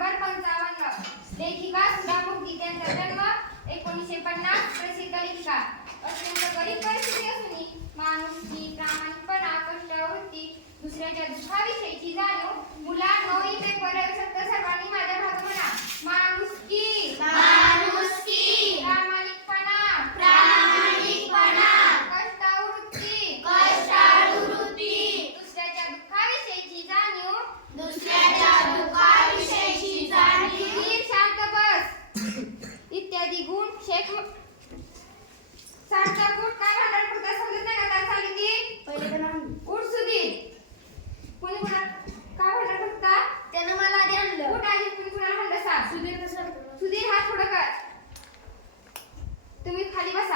Number पंचावन्न. लेखिका सुधा मुक्ती त्यांचा जन्म एकोणीसशे पन्नास प्रसिद्ध लेखिका. अत्यंत गरीब परिस्थिती असून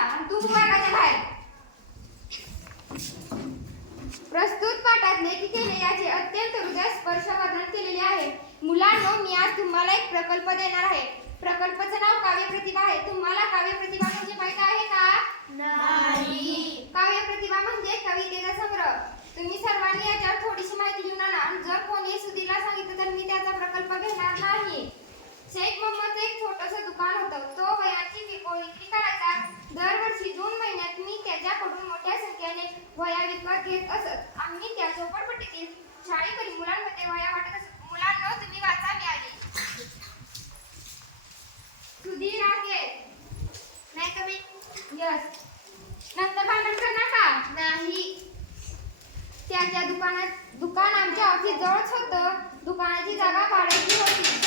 आणि तूप बाहेर. प्रस्तुत पाठात नेकी केले याचे अत्यंत हृदय स्पर्श वर्णन केलेले आहे. मुलांनो मी आज तुम्हाला एक प्रकल्प देणार आहे. प्रकल्प म्हणजे त्याने वया विकत घेत असत. आम्ही त्या झोपडपट्टीतील शाळेकडील मुलांमध्ये वया वाटत असत. मुलांना तुम्ही वाचा मिळाले सुधीर आहे नाही कमी यस नंतर भांडण करणार का? नाही. त्याच्या दुकानात दुकान आमच्या ऑफिस जवळच होतं. दुकानाची जागा भाड्याची होती.